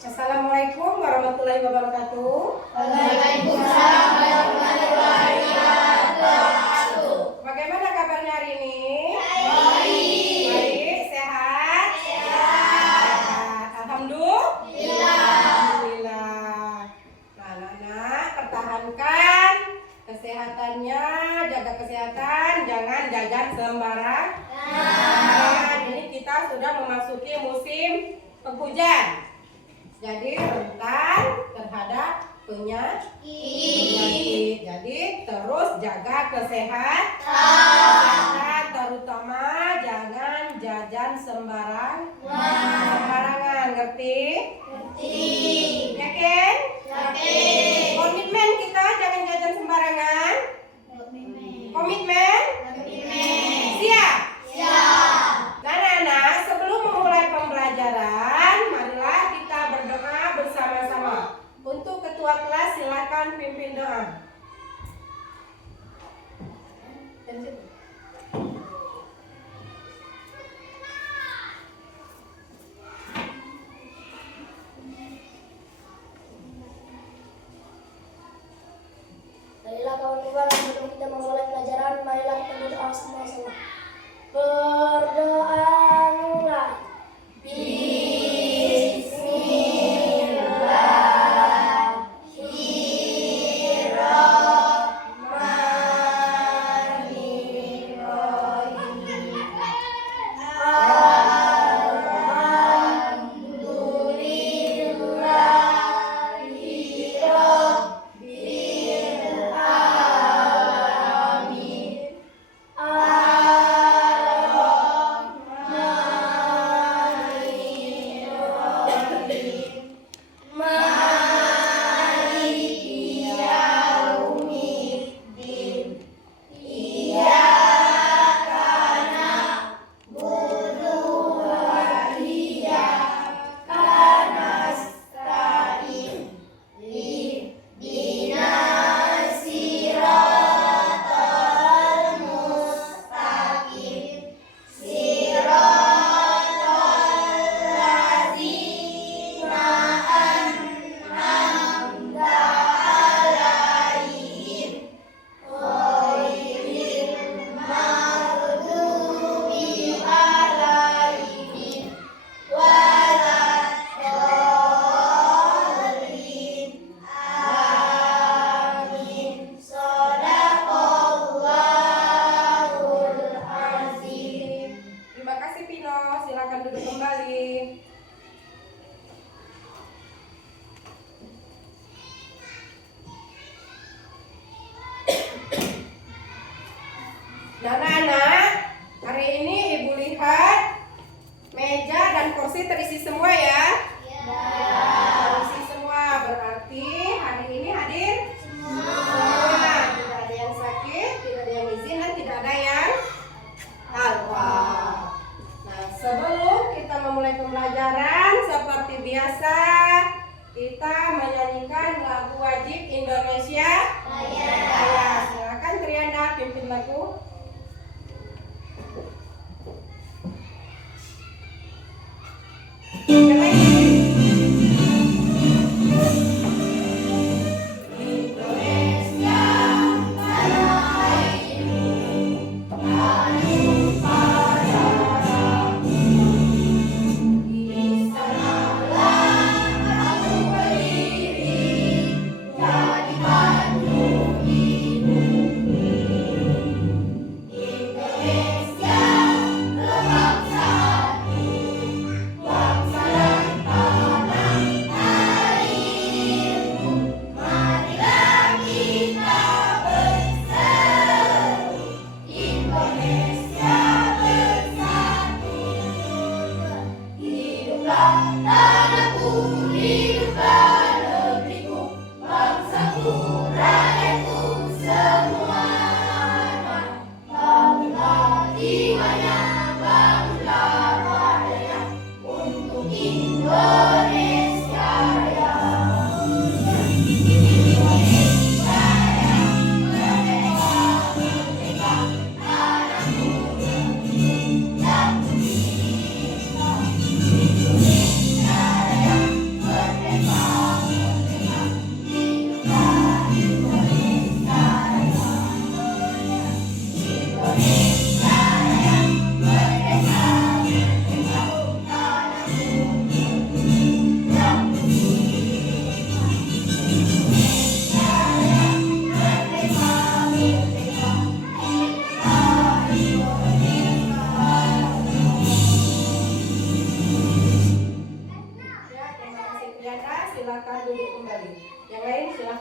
Assalamualaikum warahmatullahi wabarakatuh. Waalaikumsalam warahmatullahi wabarakatuh. Bagaimana kabarnya hari ini? Baik. Baik, sehat? Sehat. Alhamdulillah. Nah, anak-anak, pertahankan kesehatannya, jaga kesehatan, jangan jajan sembarang. Ini kita sudah memasuki musim penghujan. Jadi rentan terhadap penyakit. Jadi terus jaga kesehatan, terutama jangan jajan sembarangan. Ngerti? Yakin? Komitmen kita jangan jajan sembarangan. Komitmen? Siap? Anak-anak, sebelum memulai pembelajaran, marilah kita berdoa bersama-sama. Untuk ketua kelas silakan pimpin doa. Marilah kawan-kawan, sebelum kita memulai pelajaran, marilah kita berdoa sama-sama. Berdoalah. Silakan duduk kembali. Nah, anak-anak, hari ini Ibu lihat meja dan kursi terisi semua ya? Terisi semua, berarti hari ini hadir semua. Tidak ada yang sakit, tidak ada yang izin, dan tidak ada yang alfa. Nah, sebelum kita memulai pembelajaran, seperti biasa kita menyanyikan lagu wajib Indonesia Raya. Silakan Trianda pimpin lagu. Indonesia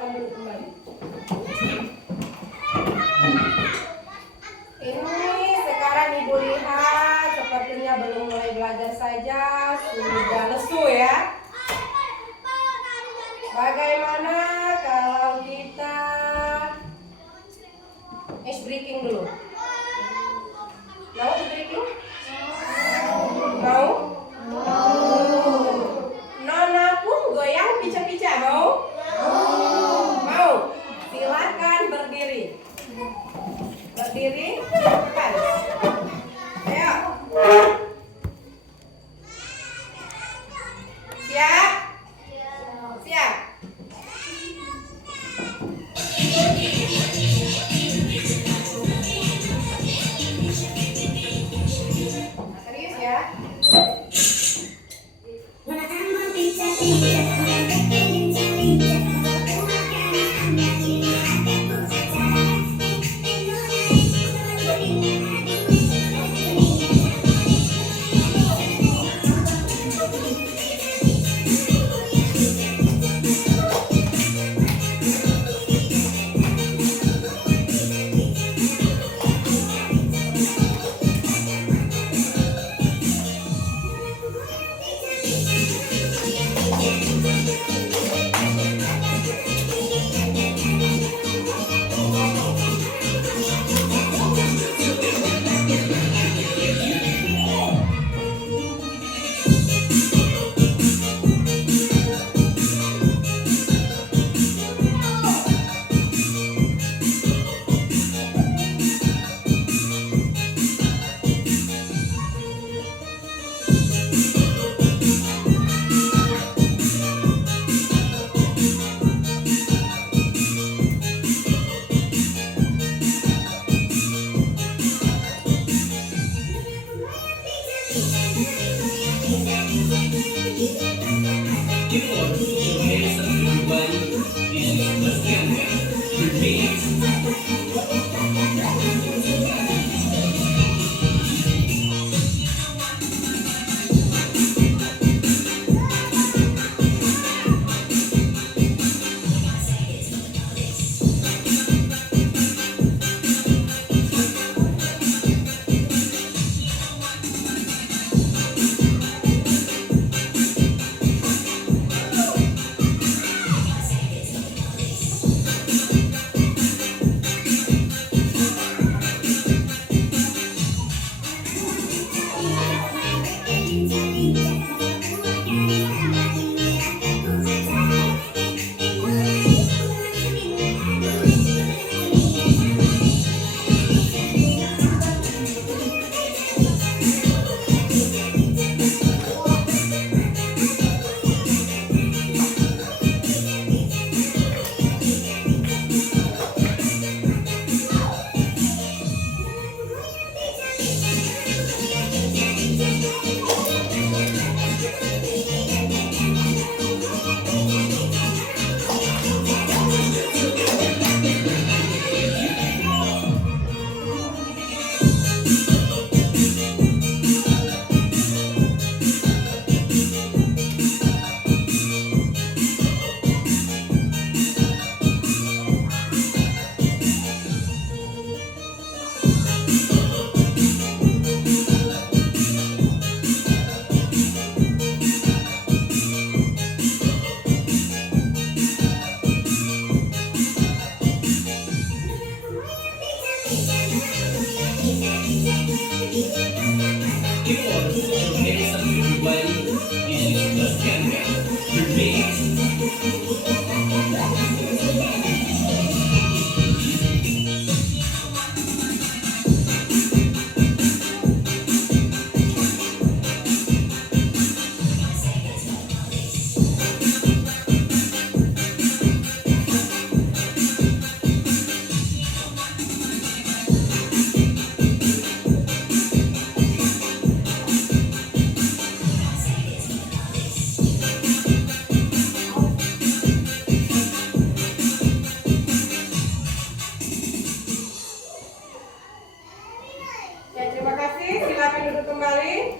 silakan duduk kembali. Ini sekarang Ibu lihat sepertinya belum mulai belajar saja sudah lesu ya. Bagaimana kalau kita ice breaking dulu? Mau ice breaking? Mau? Nona pun goyang pica-pica mau? Mau? Silakan berdiri. Berdiri, cepat. Ayo. Siap? Siap. Serius ya?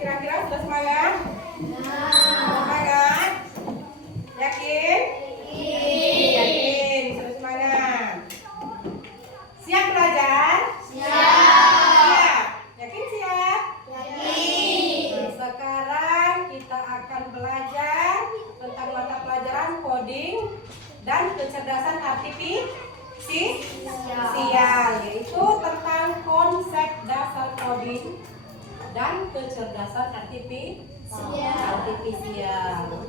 Kira-kira sudah semangat? Semangat? Yakin? Yakin. dan kecerdasan artifisial, yaitu tentang konsep dasar coding dan kecerdasan artifisial.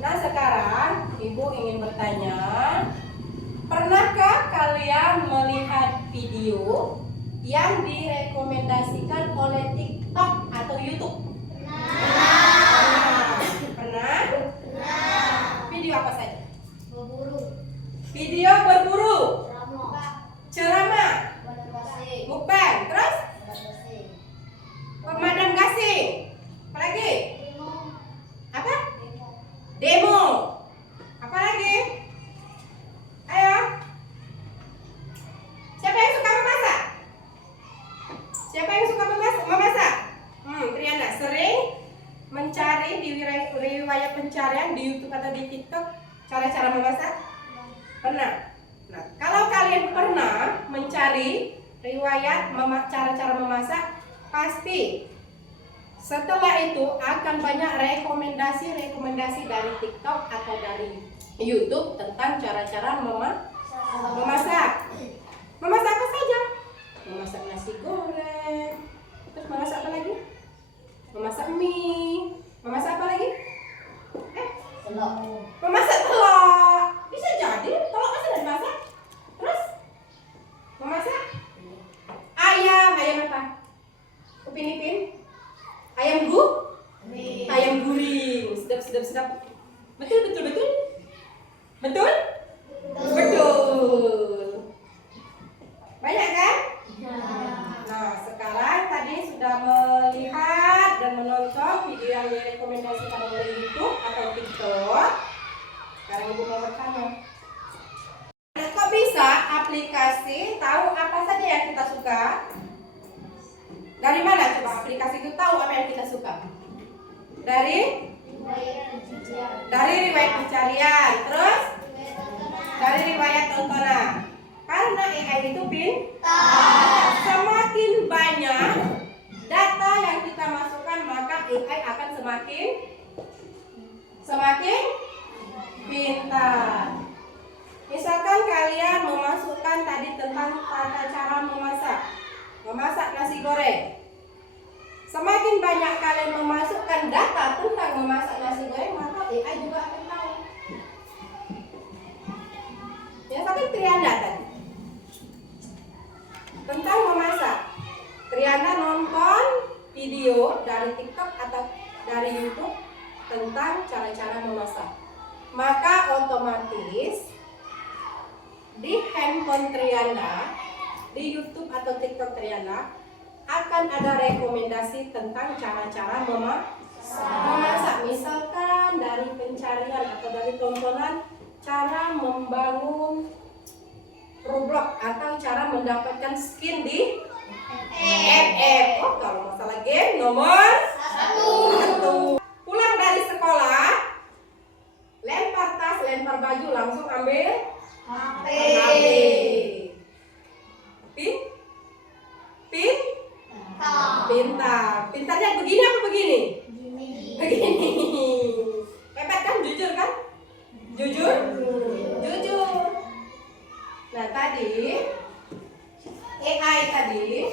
Nah, sekarang Ibu ingin bertanya, pernahkah kalian melihat video yang direkomendasikan oleh TikTok atau YouTube? Pernah? Video apa saja? Video berburu, ceramah, mukbang, terus pemadam gasing. Apa lagi? Apa? Demo. Apa lagi? Ayo. Siapa yang suka memasak? Siapa yang suka memasak? Triana sering mencari di riwayat pencarian di YouTube atau di TikTok cara-cara memasak? Pernah. Nah, kalau kalian pernah mencari riwayat cara-cara memasak, pasti setelah itu akan banyak rekomendasi dari TikTok atau dari YouTube tentang cara-cara memasak. Memasak apa saja? Memasak nasi goreng. Terus memasak apa lagi? Memasak mie. Memasak apa lagi? Memasak telur. Bisa jadi telur masih ada dimasak. Terus memasak ayam apa? Upin ipin. Ayam guring. Sedap. Betul? Banyak kan? Nah, sekarang tadi sudah melihat dan menonton video yang direkomendasikan oleh YouTube atau TikTok. Sekarang Ibu mau bertanya. Nah, kok bisa aplikasi tahu apa saja yang kita suka? Dari mana coba aplikasi itu tahu apa yang kita suka? Dari riwayat pencarian, terus dari riwayat tontonan. Karena AI itu semakin banyak data yang kita masukkan, maka AI akan semakin pintar. Misalkan kalian memasukkan tadi tentang tata cara memasak nasi goreng. Semakin banyak kalian memasukkan data tentang memasak nasi goreng, maka AI juga akan tahu. Ya, tapi Triana tadi tentang memasak. Triana nonton video dari TikTok atau dari YouTube tentang cara-cara memasak. Maka otomatis di handphone Triana, di YouTube atau TikTok Triana akan ada rekomendasi tentang cara-cara memasak. Misalkan dari pencarian atau dari tontonan cara membangun Roblox atau cara mendapatkan skin di FF. Oh, kalau masalah game nomor 1. Pulang dari sekolah, lempar tas, lempar baju, langsung ambil HP. Pintar. Pintarnya begini apa begini? Begini. Hebat kan? Jujur kan? Jujur. Nah, tadi AI tadi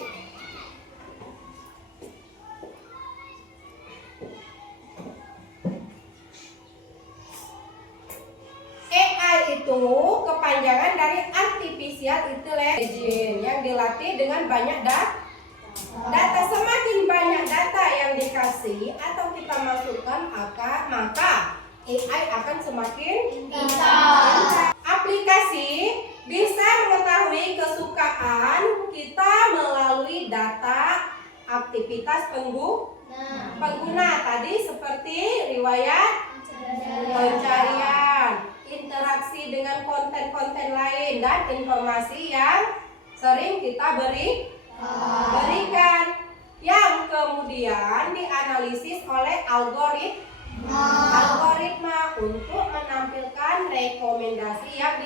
itu kepanjangan dari artificial intelligence yang dilatih dengan banyak data. Semakin banyak data yang dikasih atau kita masukkan, maka AI akan semakin pintar. Aplikasi bisa mengetahui kesukaan kita melalui data aktivitas pengguna tadi seperti riwayat pencarian, interaksi dengan konten-konten lain, dan informasi yang sering kita berikan, yang kemudian dianalisis oleh algoritma untuk menampilkan rekomendasi yang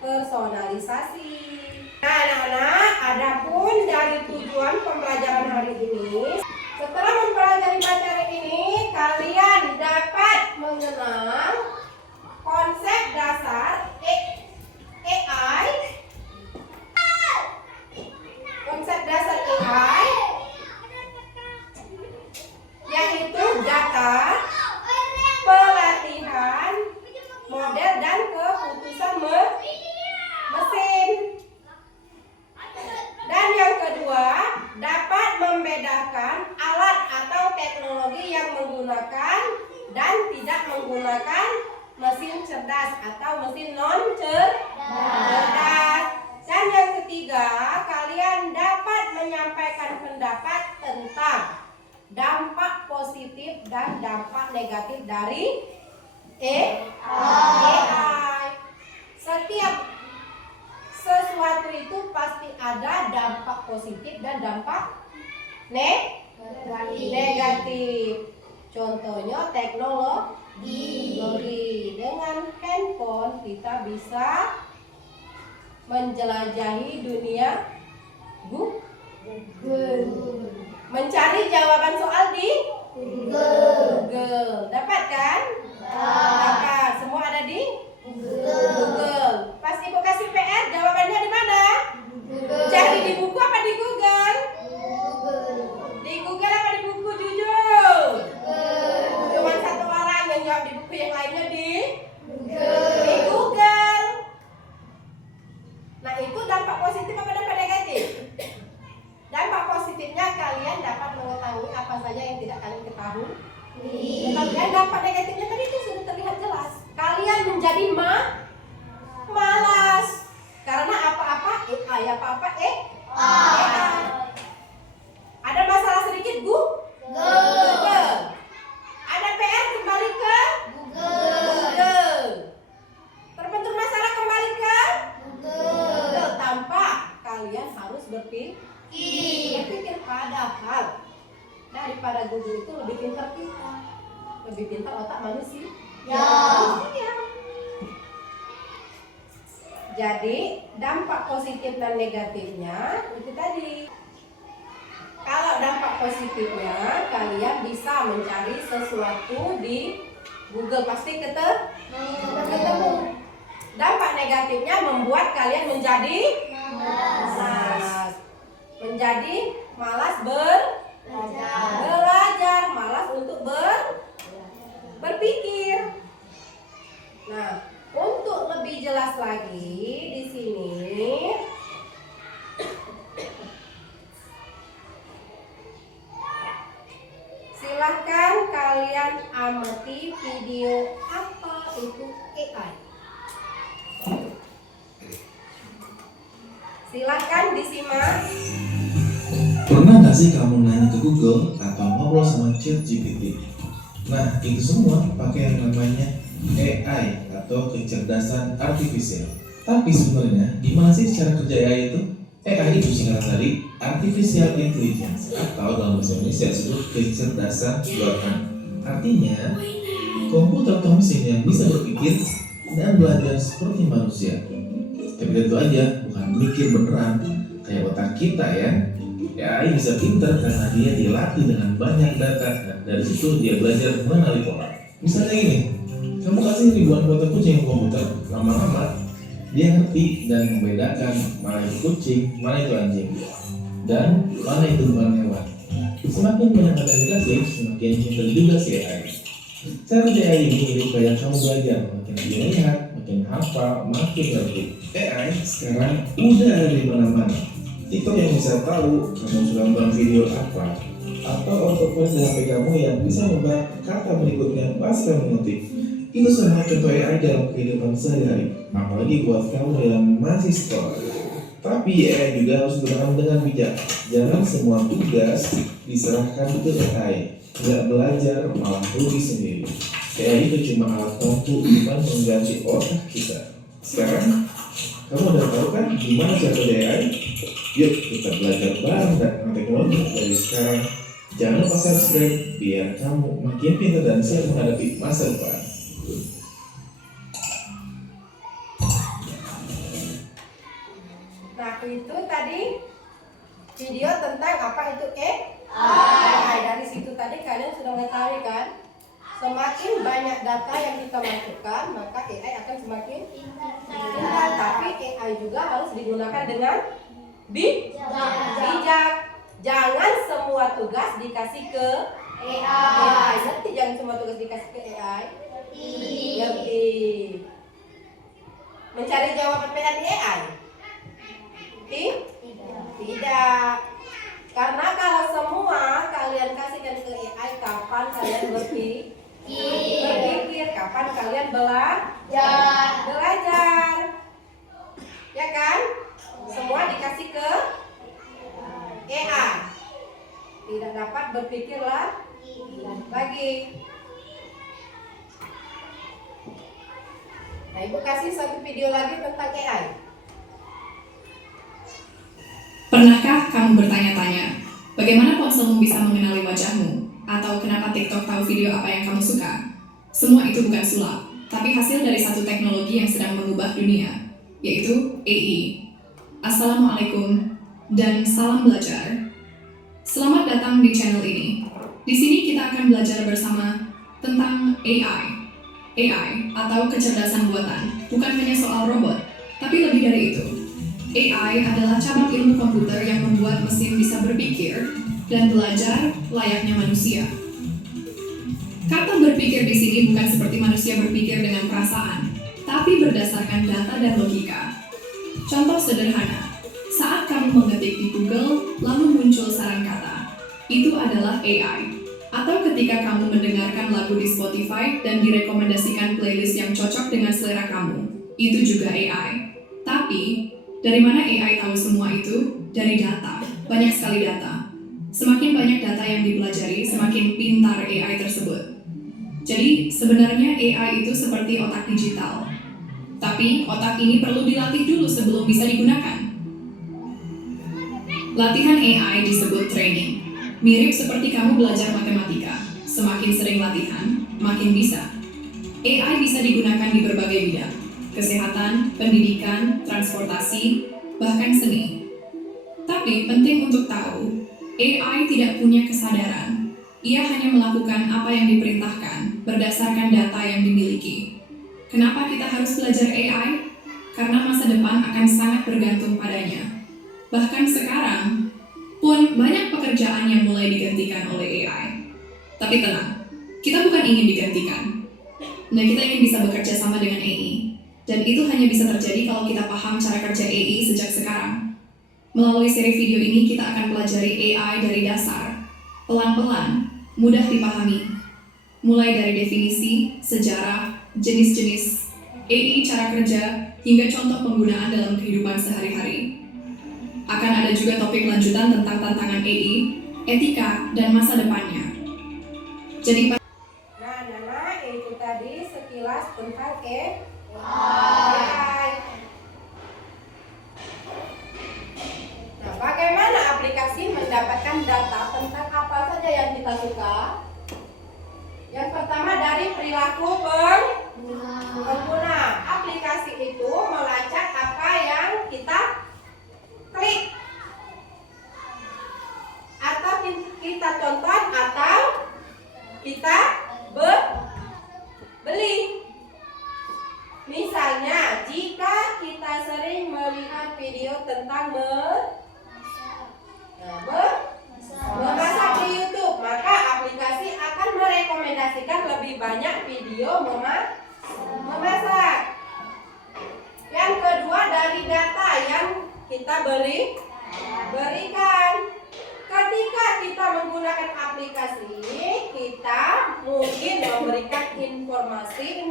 personalisasi. Nah, anak-anak, adapun dari tujuan pembelajaran hari ini, setelah mempelajari materi ini, kalian dapat mengenal adalah pelatihan model dan keputusan mesin. Dan yang kedua, dapat membedakan alat atau teknologi yang menggunakan dan tidak menggunakan mesin cerdas atau mesin non cerdas. Dan yang ketiga, kalian dapat menyampaikan pendapat tentang dampak positif dan dampak negatif dari AI. Setiap sesuatu itu pasti ada dampak positif dan dampak negatif. Contohnya teknologi. Dengan handphone kita bisa menjelajahi dunia Google. Mencari jawaban soal di Google. Dapat kan? Dapat. Semua ada di Google. Pas ibu kasih PR, jawabannya di mana? Cari di buku apa di Google? Di Google apa di buku? Jujur. Cuma satu orang yang jawab di buku, yang lainnya di Google. Nah, itu dampak positif apa dampak negatif? Dampak positifnya kalian dapat mengetahui apa saja yang tidak kalian ketahui. Dan dampak negatifnya tadi itu sudah terlihat jelas. Kalian menjadi malas karena apa-apa AI, apa-apa AI. Ada masalah sedikit Google. Ada PR kembali ke Google. Terbentur masalah kembali ke Google. Tanpa kalian harus berpikir. Padahal daripada Google itu lebih pintar kita, lebih pintar otak manusia. Jadi dampak positif dan negatifnya itu tadi. Kalau dampak positifnya, kalian bisa mencari sesuatu di Google, pasti ketemu. Dampak negatifnya membuat kalian menjadi malas belajar, malas untuk berpikir. Nah, untuk lebih jelas lagi di sini silahkan kalian amati video apa itu AI. Silahkan disimak. Pernah nggak sih kamu nanya ke Google atau ngobrol sama ChatGPT? Nah, itu semua pakai yang namanya AI atau kecerdasan artifisial. Tapi sebenarnya gimana sih cara kerja AI itu? AI itu singkatan dari Artificial Intelligence atau dalam bahasa Indonesia disebut kecerdasan buatan. Artinya, komputer atau mesin yang bisa berpikir dan belajar seperti manusia. Tapi tentu aja bukan mikir beneran kayak otak kita ya. AI bisa pintar karena dia dilatih dengan banyak data dan dari situ dia belajar mengenali pola. Misalnya gini, kamu kasih ribuan foto kucing ke komputer, lama-lama dia ngerti dan membedakan mana itu kucing, mana itu anjing, dan mana itu bukan hewan. Semakin banyak data yang dikasih, semakin pintar juga si AI. Cara kerja AI ini mirip kayak kamu belajar, makin dilihat, makin hafal, makin ngerti. AI sekarang udah ada di mana-mana. TikTok yang bisa tahu kamu sudah nonton video apa, atau autocorrect di HP kamu yang bisa membuat kata berikutnya pas kamu ngetik. Itu semua contoh AI dalam kehidupan sehari-hari, apalagi buat kamu yang masih sekolah. Tapi AI juga harus berperan dengan bijak. Jangan semua tugas diserahkan ke AI. Nggak belajar malah rugi sendiri. AI itu cuma alat bantu, bukan mengganti otak kita. Sekarang kamu udah tahu kan gimana cara kerja AI? Yuk kita belajar bareng dengan teknologi dari sekarang. Jangan lupa subscribe biar kamu makin pintar dan siap menghadapi masa depan. Nah, itu tadi video tentang apa itu AI. Dari situ tadi kalian sudah mengetahui kan? Semakin banyak data yang kita masukkan, maka AI akan semakin pintar. Tapi AI juga harus digunakan dengan bijak. Jangan semua tugas dikasih ke AI. Ngerti jangan semua tugas dikasih ke AI? Ngerti. Mencari jawaban PA di AI? Tidak. Karena kalau semua kalian kasihkan ke AI, kapan kalian berpikir? Kapan kalian belajar? Ya kan? Semua dikasih ke AI. Tidak dapat berpikir lagi. Nah, Ibu kasih satu video lagi tentang AI. Pernahkah kamu bertanya-tanya, bagaimana ponselmu bisa mengenali wajahmu? Atau kenapa TikTok tahu video apa yang kamu suka? Semua itu bukan sulap, tapi hasil dari satu teknologi yang sedang mengubah dunia, yaitu AI. Assalamualaikum dan salam belajar. Selamat datang di channel ini. Di sini kita akan belajar bersama tentang AI. AI atau kecerdasan buatan bukan hanya soal robot, tapi lebih dari itu. AI adalah cabang ilmu komputer yang membuat mesin bisa berpikir dan belajar layaknya manusia. Kata berpikir di sini bukan seperti manusia berpikir dengan perasaan, tapi berdasarkan data dan logika. Contoh sederhana, saat kamu mengetik di Google lalu muncul saran kata, itu adalah AI. Atau ketika kamu mendengarkan lagu di Spotify dan direkomendasikan playlist yang cocok dengan selera kamu, itu juga AI. Tapi, dari mana AI tahu semua itu? Dari data, banyak sekali data. Semakin banyak data yang dipelajari, semakin pintar AI tersebut. Jadi, sebenarnya AI itu seperti otak digital. Tapi, otak ini perlu dilatih dulu sebelum bisa digunakan. Latihan AI disebut training. Mirip seperti kamu belajar matematika. Semakin sering latihan, makin bisa. AI bisa digunakan di berbagai bidang. Kesehatan, pendidikan, transportasi, bahkan seni. Tapi penting untuk tahu, AI tidak punya kesadaran. Ia hanya melakukan apa yang diperintahkan berdasarkan data yang dimiliki. Kenapa kita harus belajar AI? Karena masa depan akan sangat bergantung padanya. Bahkan sekarang pun banyak pekerjaan yang mulai digantikan oleh AI. Tapi tenang, kita bukan ingin digantikan. Nah, kita ingin bisa bekerja sama dengan AI. Dan itu hanya bisa terjadi kalau kita paham cara kerja AI sejak sekarang. Melalui seri video ini kita akan pelajari AI dari dasar, pelan-pelan, mudah dipahami. Mulai dari definisi, sejarah, jenis-jenis AI, cara kerja, hingga contoh penggunaan dalam kehidupan sehari-hari. Akan ada juga topik lanjutan tentang tantangan AI, etika, dan masa depannya. Jadi, Nah, itu tadi sekilas tentang AI. Nah, bagaimana aplikasi mendapatkan data tentang apa saja yang kita suka? Yang pertama dari perilaku pengguna. Aplikasi itu melacak apa yang kita klik, atau kita tonton, atau kita beli. Misalnya, jika kita sering melihat video tentang memasak di YouTube, maka aplikasi akan merekomendasikan lebih banyak video memasak. Yang kedua, dari data yang kita berikan. Ketika kita menggunakan aplikasi, kita mungkin memberikan informasi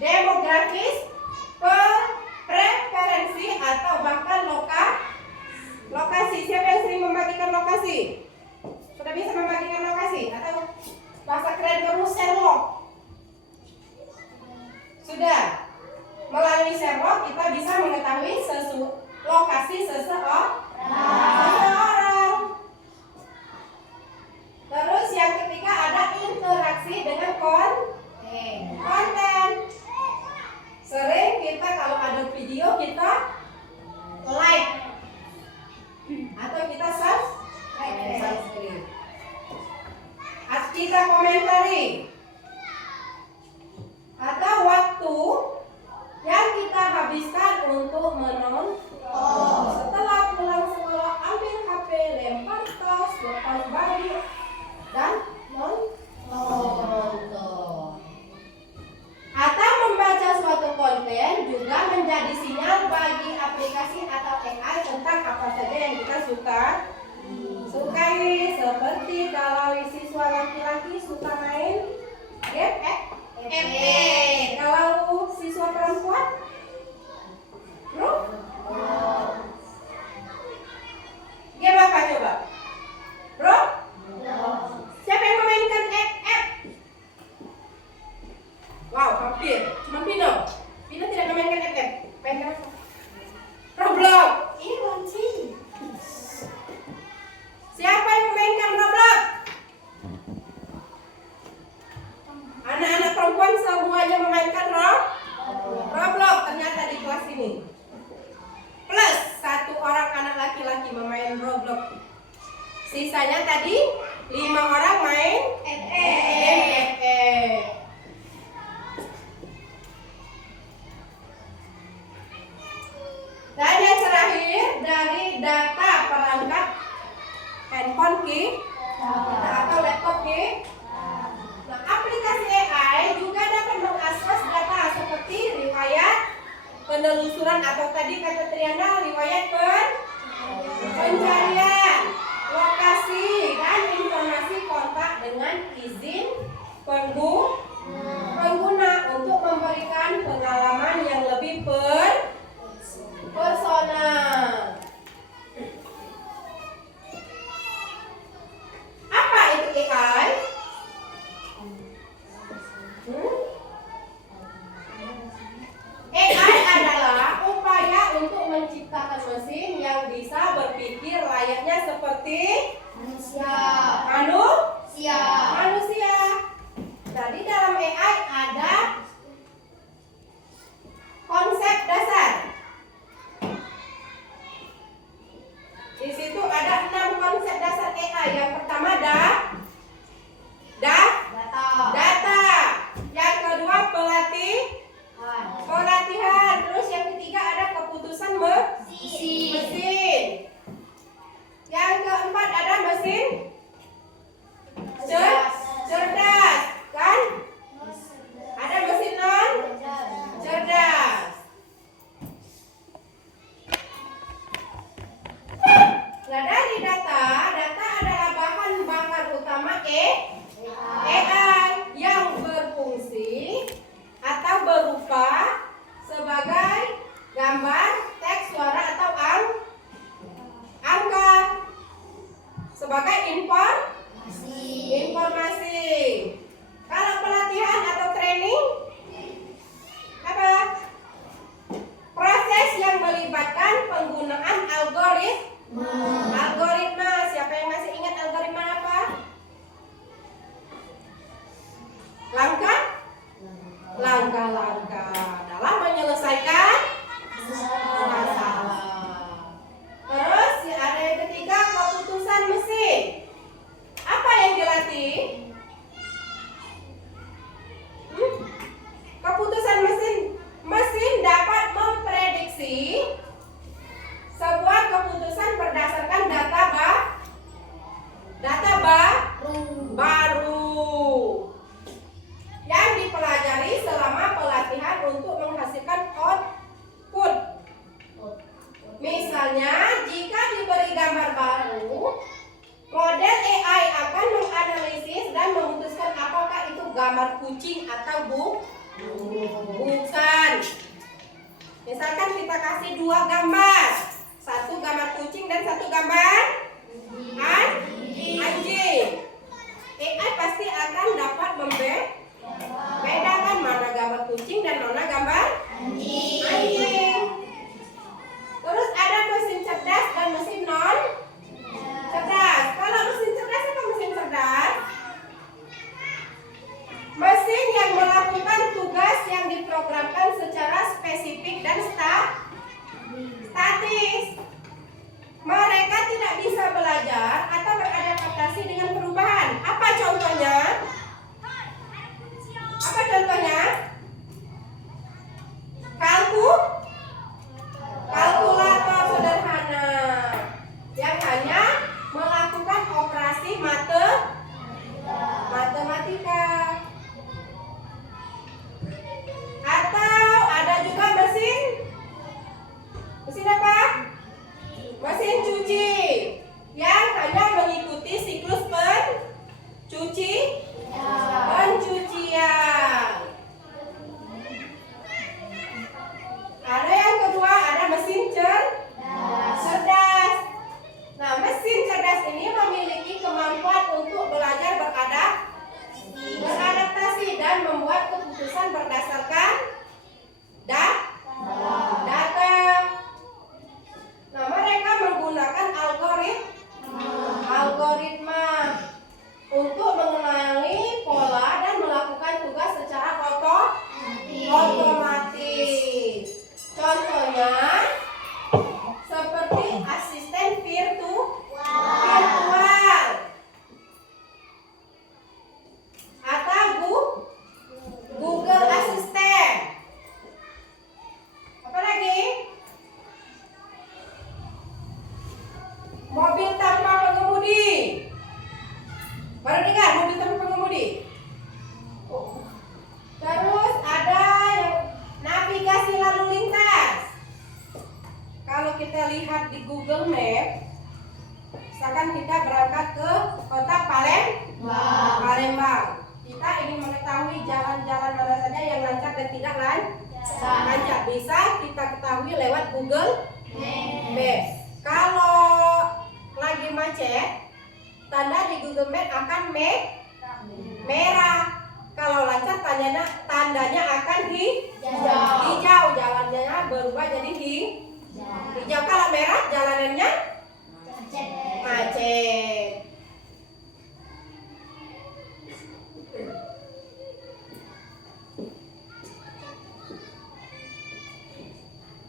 demografis, preferensi, atau bahkan lokasi. Siapa yang sering membagikan lokasi? Sudah bisa membagikan lokasi? Atau bahasa keren kamu Sherlock? Sudah. Melalui Sherlock kita bisa mengetahui lokasi seseorang. Terus yang ketiga ada interaksi dengan konten. Sering kita kalau ada video kita like atau kita subscribe. Kita komentari. Atau waktu yang kita habiskan untuk menonton. Setelah pulang sekolah, ambil Seperti kalau siswa laki-laki suka main game kalau siswa perempuan bro game apa coba bro siapa yang memainkan wow hampir cuma Pino tidak memainkan mainkan apa Roblox ini launching siapa yang memainkan Roblox anak-anak perempuan semuanya memainkan Roblox ternyata di kelas ini plus 1 orang anak laki-laki memain Roblox sisanya tadi 5 orang main dan yang terakhir dari data perangkat handphone atau laptop nah aplikasi AI juga dapat mengakses data seperti riwayat penelusuran atau tadi kata Triana riwayat pencarian lokasi dan informasi kontak dengan izin pengguna untuk memberikan pengalaman yang lebih personal. Apa itu AI? AI adalah upaya untuk menciptakan mesin yang bisa berpikir layaknya seperti manusia. Jadi dalam AI ada konsep dasar. Di situ ada 6 konsep dasar AI. Yang pertama data. Yang kedua pelatihan. Terus yang ketiga ada keputusan mesin. Yang keempat ada mesin cerdas, kan? Ada mesin non cerdas. Nah dari data adalah bahan bakar utama AI yang berfungsi atau berupa sebagai gambar, teks, suara atau angka sebagai informasi. Kalau pelatihan atau training apa? Proses yang melibatkan penggunaan algoritma. Siapa yang masih ingat algoritma apa? Langkah-langkah dalam menyelesaikan masalah. Terus ada yang ketiga keputusan mesin. Apa yang dilatih? Keputusan mesin dapat memprediksi sebuah keputusan berdasarkan data baru yang dipelajari selama pelatihan untuk menghasilkan output. Misalnya, jika diberi gambar baru, model AI akan menganalisis dan memutuskan apakah itu gambar kucing atau bukan. Misalkan kita kasih 2 gambar, 1 gambar kucing dan 1 gambar anjing. AI pasti akan dapat membedakan mana gambar kucing dan mana gambar anjing. Terus ada mesin cerdas dan mesin non cerdas. Kalau mesin cerdas apa mesin cerdas? Mesin yang melakukan tugas yang diprogramkan secara spesifik dan statis. Mereka tidak bisa belajar atau di Google Map akan merah. Kalau lancar tandanya akan hijau. Jalannya berubah jadi hijau. Kalau merah jalanannya macet.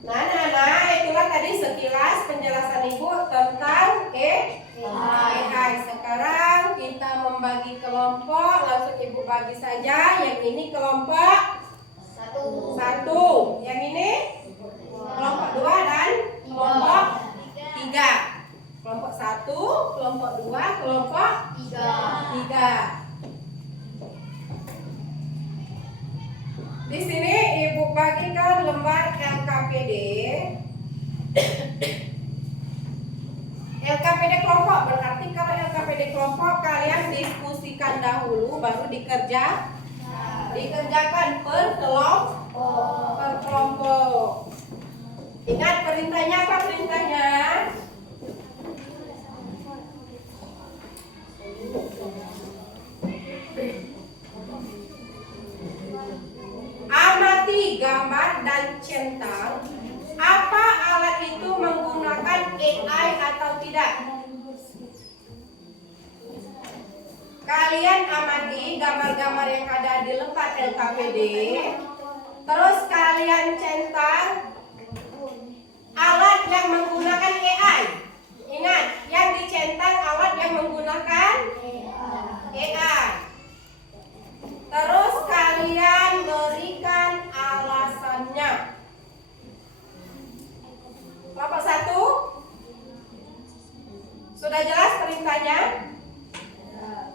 Nah, itulah tadi sekilas penjelasan Ibu tentang AI. Sekarang kita membagi kelompok, langsung Ibu bagi saja. Yang ini kelompok 1, yang ini kelompok 2 dan kelompok 3. Kelompok 1, kelompok 2, kelompok 3. Di sini Ibu bagikan lembar LKPD. LKPD kelompok berarti kalau LKPD kelompok kalian diskusikan dahulu baru dikerjakan per kelompok. Ingat perintahnya apa perintahnya? Amati gambar dan centang. Apa alat itu menggunakan AI atau tidak? Kalian amati gambar-gambar yang ada di lembar LKPD. Terus kalian centang alat yang menggunakan AI. Ingat, yang dicentang alat yang menggunakan AI. Terus kalian berikan alasannya. Kelompok 1 sudah jelas perintahnya?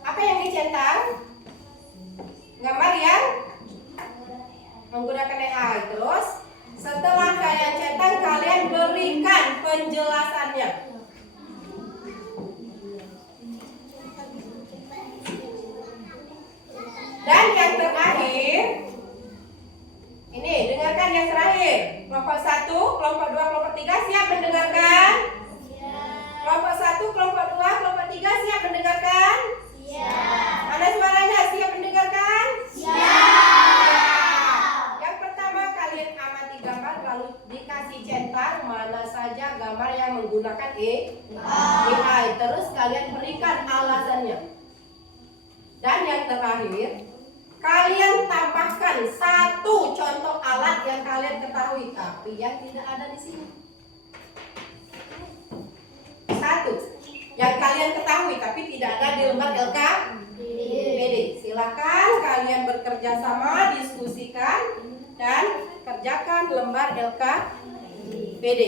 Apa yang dicentang? Gambar yang menggunakan AI. Terus setelah kalian centang, kalian berikan penjelasannya. Dan yang terakhir, ini dengarkan yang terakhir. Kelompok 1, kelompok 2, kelompok 3 siap mendengarkan? Kelompok 1, kelompok 2, kelompok 3 siap mendengarkan? Mana suaranya? Siap mendengarkan? Yang pertama kalian amati gambar lalu dikasih centang mana saja gambar yang menggunakan AI. Terus kalian berikan alasannya. Dan yang terakhir, kalian tambahkan 1 contoh alat yang kalian ketahui tapi yang tidak ada di sini. 1 yang kalian ketahui tapi tidak ada di lembar LKPD. Silakan kalian bekerja sama, diskusikan dan kerjakan lembar LKPD.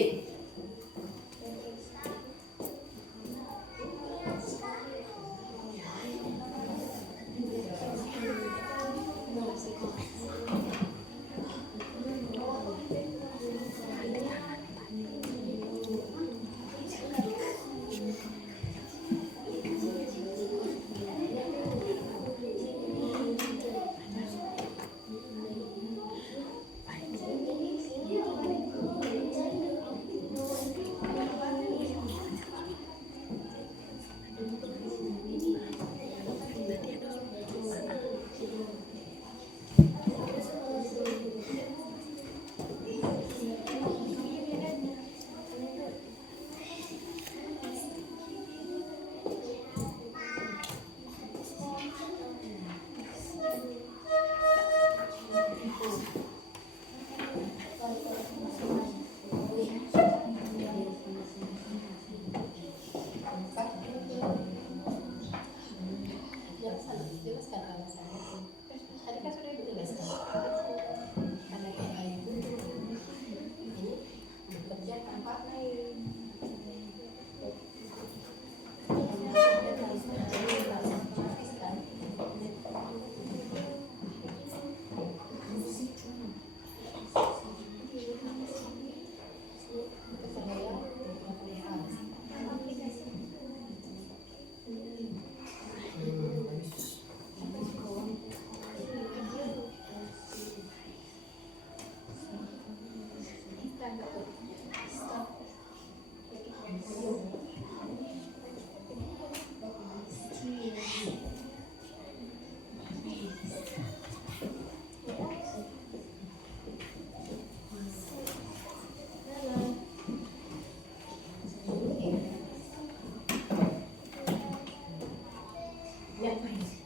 Ngapain sih?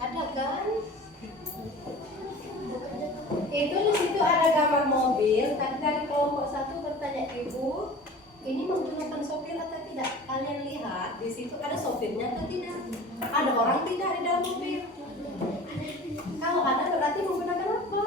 Ada kan? Itu di situ ada gambar mobil. Tadi dari kelompok 1 bertanya ibu, ini menggunakan sopir atau tidak? Kalian lihat di situ ada sopirnya atau tidak? Ada orang tidak di dalam mobil? Kalau ada berarti menggunakan apa?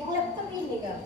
Yang laptop ini kan?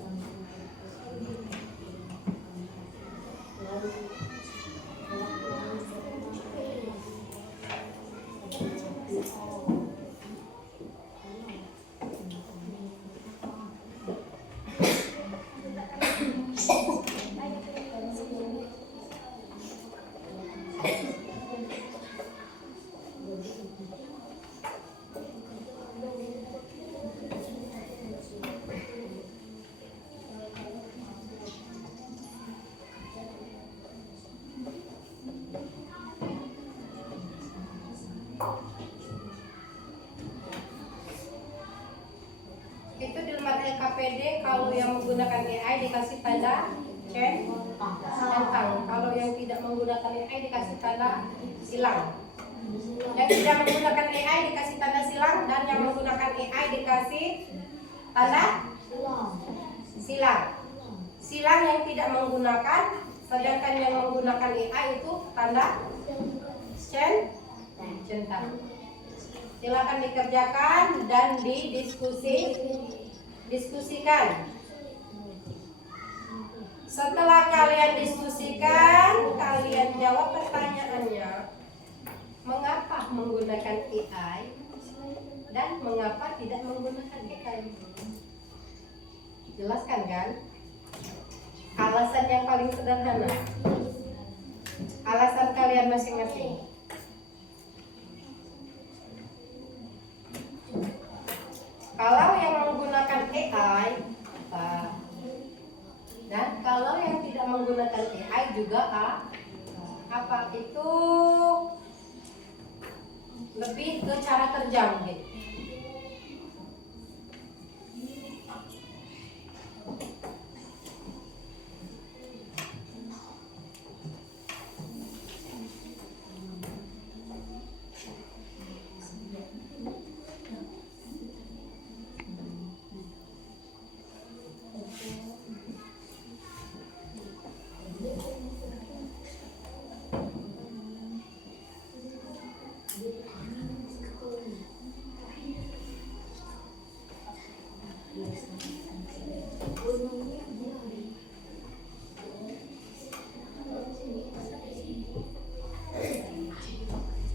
Itu di lembar LKPD kalau yang menggunakan AI dikasih tanda centang. Kalau yang tidak menggunakan AI dikasih tanda silang. Yang tidak menggunakan AI dikasih tanda silang dan yang menggunakan AI dikasih tanda silang. Silang yang tidak menggunakan, sedangkan yang menggunakan AI itu tanda centang. Silakan dikerjakan dan diskusikan. Setelah kalian diskusikan, kalian jawab pertanyaannya. Mengapa menggunakan AI dan mengapa tidak menggunakan AI? Jelaskan kan? Alasan yang paling sederhana. Alasan kalian masing-masing. Kalau yang menggunakan AI apa? Dan kalau yang tidak menggunakan AI juga apa? Itu lebih ke cara kerja mungkin.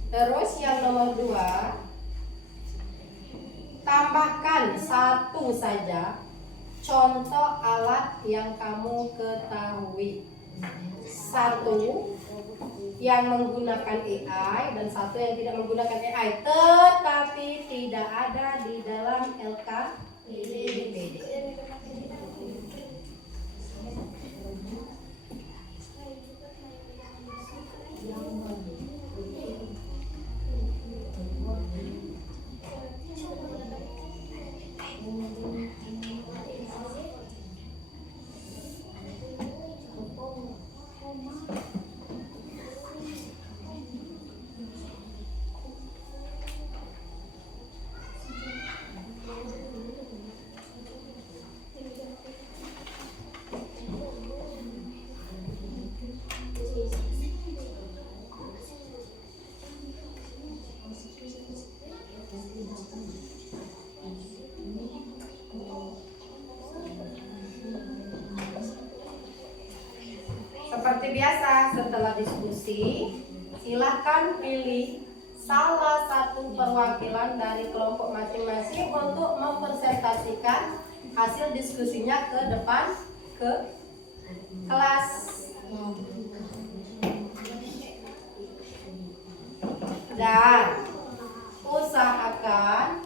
Terus yang nomor 2, tambahkan 1 satu saja contoh alat yang kamu ketahui. Satu yang menggunakan AI dan satu yang tidak menggunakan AI, tetapi tidak ada di dalam LKPD. Seperti biasa, setelah diskusi, silahkan pilih salah satu perwakilan dari kelompok masing-masing untuk mempresentasikan hasil diskusinya ke depan ke kelas. Dan usahakan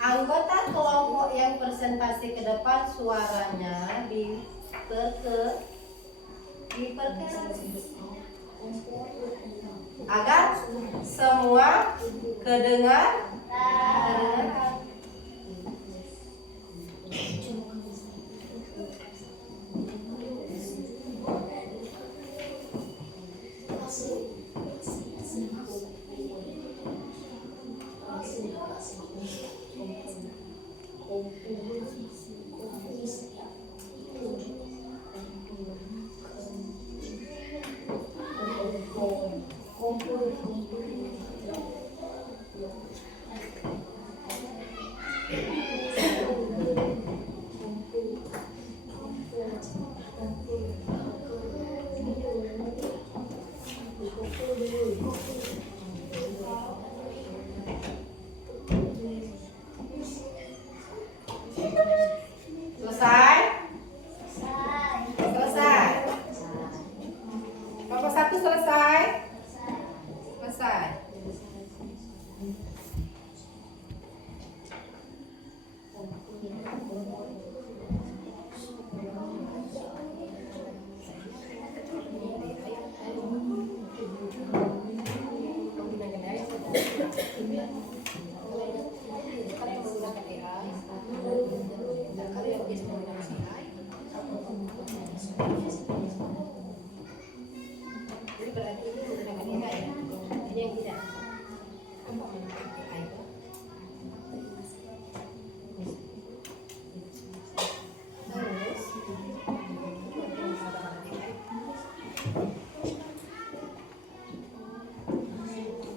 anggota kelompok yang presentasi ke depan suaranya diperkeras agar semua kedengaran. Selesai? Selesai. Kelompok satu selesai? Selesai. Jadi berarti ini menggunakan AI ya? Ini yang tidak. Apa menggunakan AI? Terus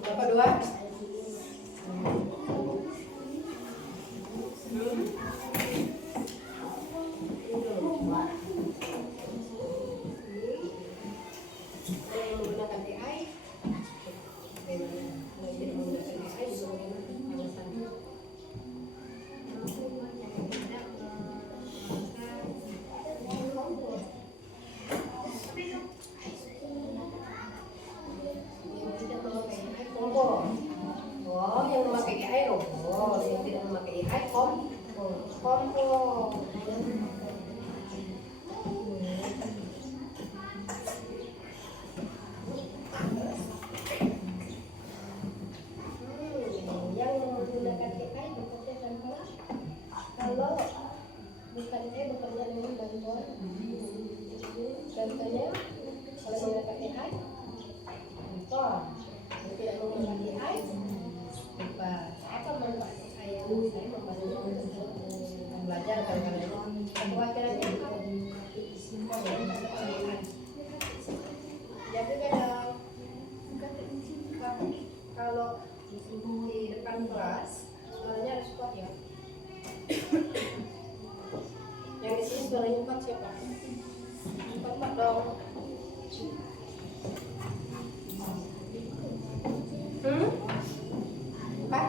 berapa dua? Oh, yang memakai AI robot, yang tidak memakai AI kompor. Yang menggunakan AI bekerja tanpa, kalau bukan AI bekerja dengan bantuan. Contohnya, kalau menggunakan AI, contoh, yang tidak menggunakan AI, apa manfaat AI yang saya membantu untuk belajar dan lain-lain. Kekhawatirannya apa? Jadi kalau di depan kelas suaranya harus kuat ya. Yang di sini suaranya kuat siapa? Kuat dong. Apa?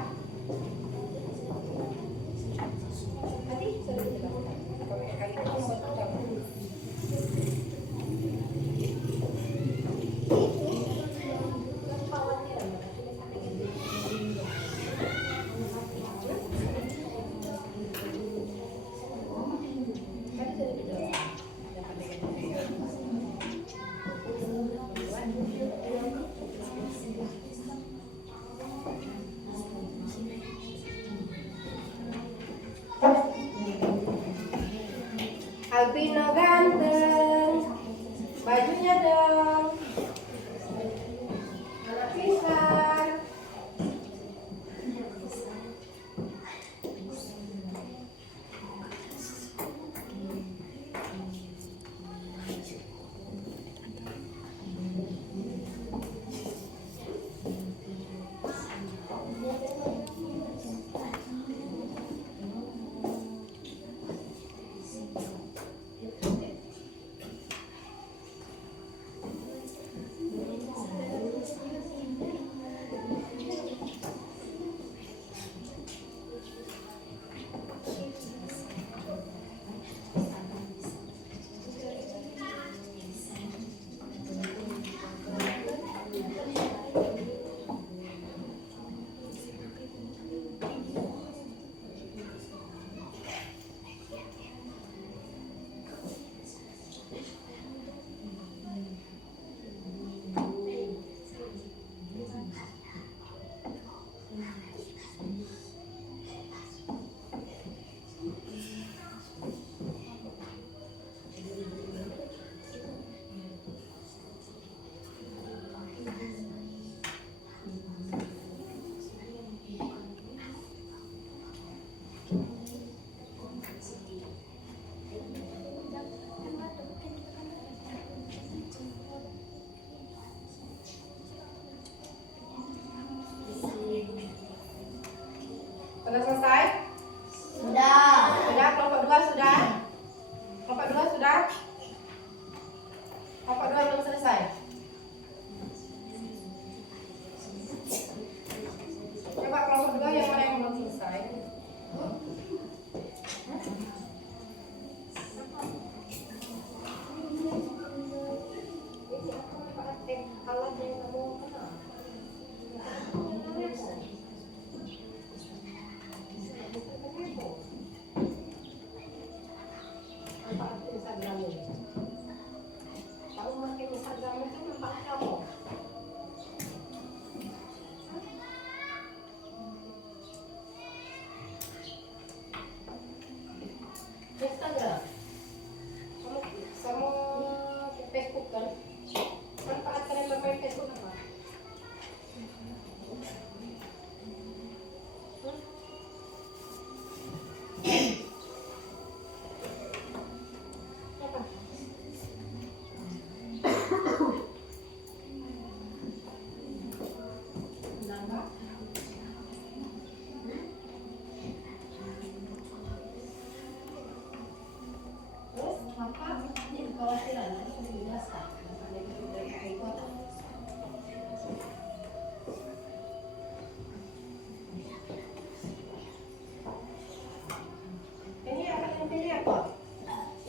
yang pilih apa?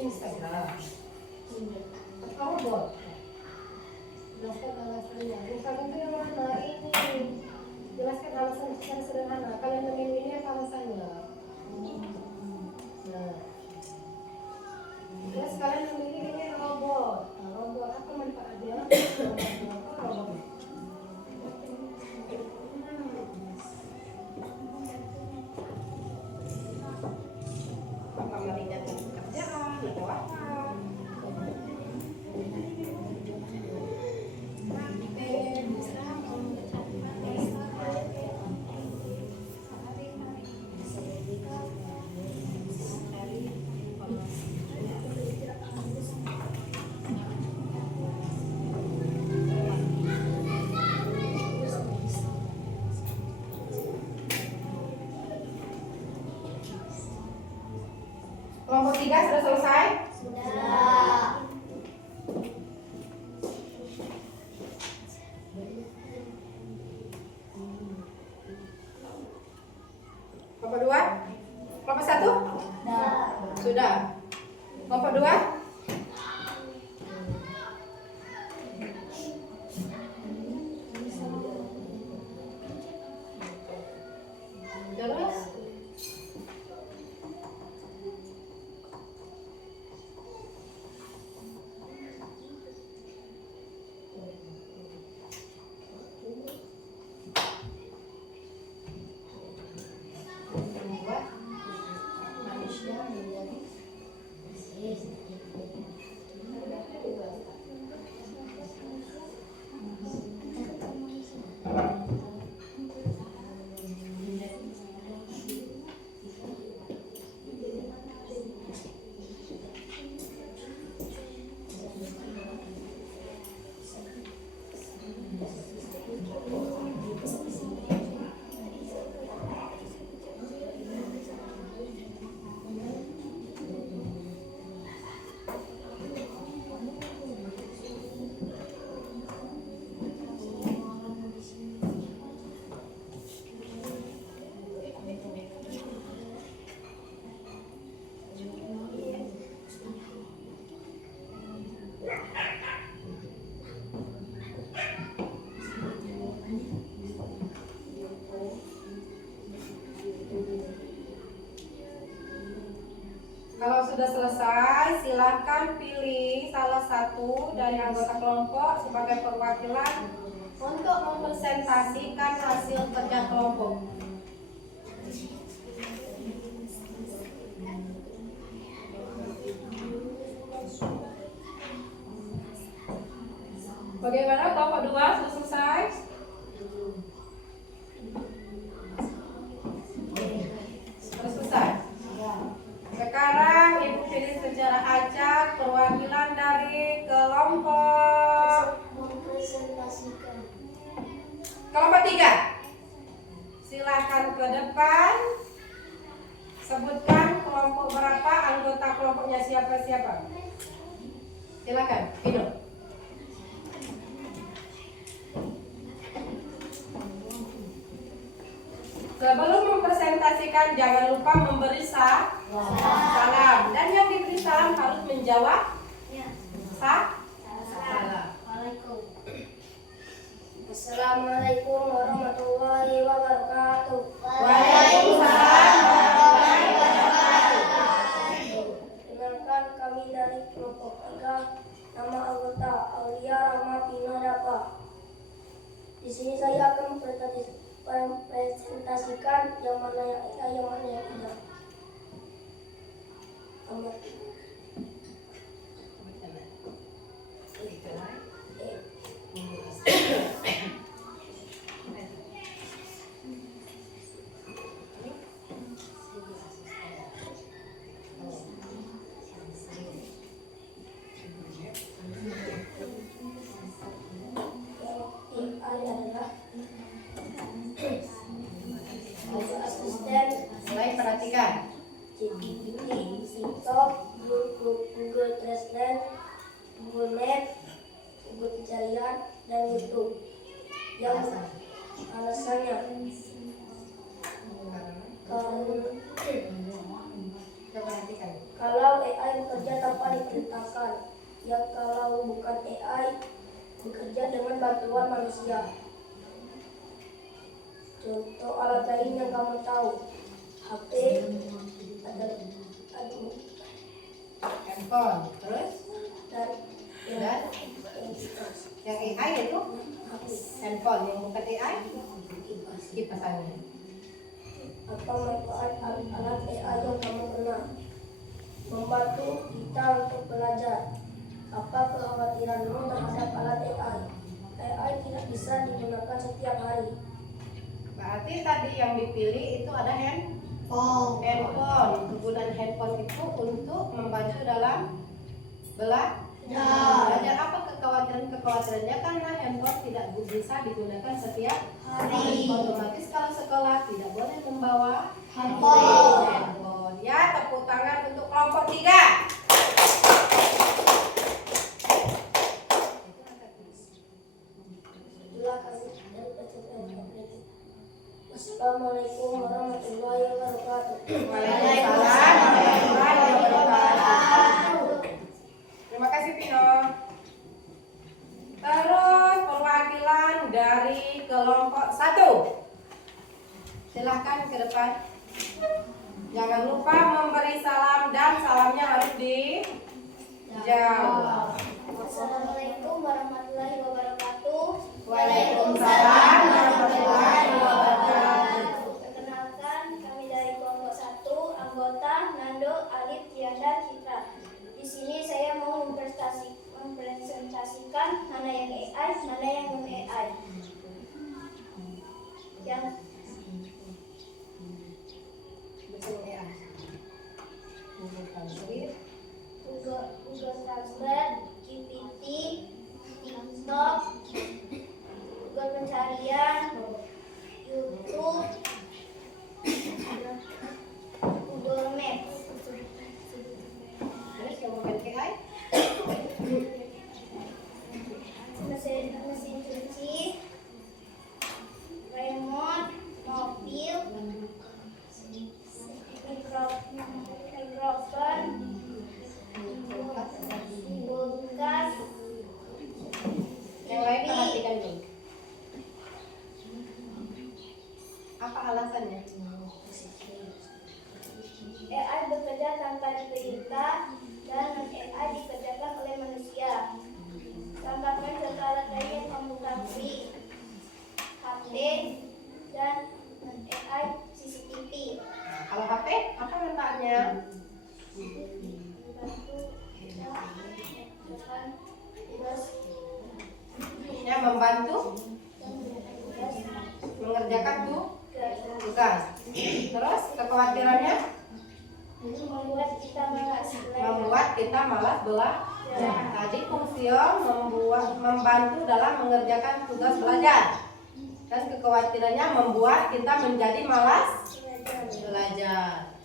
Instagram. Robot. Jelaskan alasannya. Instagram itu yang mana? Ini. Jelaskan alasan secara sederhana. Kalian memilih ini apa alasannya? Nah. Terus kalian memilih ini robot. Nah, robot apa manfaatnya? Robot. Apa meningkatkan pekerjaan atau apa? Kelompok 3 sudah selesai? Sudah. Kelompok 2? Kelompok 1? Sudah. Kelompok 2? Terus? Membuat manusia menjadi Kalau sudah selesai, silakan pilih salah satu dari anggota kelompok sebagai perwakilan untuk mempresentasikan hasil kerja kelompok. Bagaimana kelompok 2 sudah selesai? Sudah selesai? Sekarang Ibu pilih secara acak perwakilan dari kelompok Mempresentasikan. kelompok 3. Silakan ke depan. Sebutkan kelompok berapa, anggota kelompoknya siapa-siapa. Silakan, Vino. Sebelum mempresentasikan jangan lupa memberi salam. Dan yang diberi salam harus menjawab salam. Assalamualaikum warahmatullahi wabarakatuh. Waalaikumsalam warahmatullahi wabarakatuh. Kenalkan, kami dari kelompok 3. Nama anggota Aulia Rama Pinodapa. Di sini saya akan mempresentasikan yang mana yang A, yang mana yang tidak. Nomor adalah asisten Mulai perhatikan. ChatGPT, TikTok, Google Translate, Google Maps, Google Pencarian, dan YouTube. Yang alasannya karena Perhatikan. ceritakan. Ya kalau bukan AI, bekerja dengan bantuan manusia. Contoh alat lain yang kamu tahu, HP, ada Handphone. Terus dan dan yang AI itu handphone, yang bukan AI kipas angin. apa manfaat alat AI yang kamu kenal? Membantu kita untuk belajar. Apa kekhawatiranmu terhadap alat AI? AI tidak bisa digunakan setiap hari. Berarti tadi yang dipilih itu ada handphone. Kegunaan handphone itu untuk membantu dalam belajar. Apa kekhawatirannya? Karena handphone tidak bisa digunakan setiap hari. Otomatis kalau sekolah tidak boleh membawa handphone. Ya, tepuk tangan untuk kelompok 3. Itulah kami dari PCPN. Assalamualaikum warahmatullahi wabarakatuh. Waalaikumsalam warahmatullahi wabarakatuh. Terima kasih Pino. Terus perwakilan dari kelompok 1. Silahkan ke depan. Jangan lupa memberi salam dan salamnya harus dijawab. Assalamualaikum warahmatullahi wabarakatuh. Waalaikumsalam warahmatullahi wabarakatuh. Perkenalkan, kami dari kelompok 1, anggota Nando, Alif, Tianda, Citra. Di sini saya mau mempresentasikan mana yang AI, mana yang non AI. Yang Google Translate, GPT, TikTok, Google pencarian, YouTube, Google Maps. Terus yang bukan AI? Mesin cuci, remote, mobil, mikrofon, kulkas, Yang lain perhatikan dulu. Apa alasannya? AI bekerja tanpa diperintah dan AI dikerjakan oleh manusia. Tambahkan contoh alat lain yang kamu ketahui, HP dan AI CCTV. Kalau HP, apa manfaatnya? Ya, membantu mengerjakan tugas. Terus kekhawatirannya Membuat kita malas belajar. Tadi fungsion membantu dalam mengerjakan tugas belajar. Dan kekhawatirannya membuat kita menjadi malas belajar.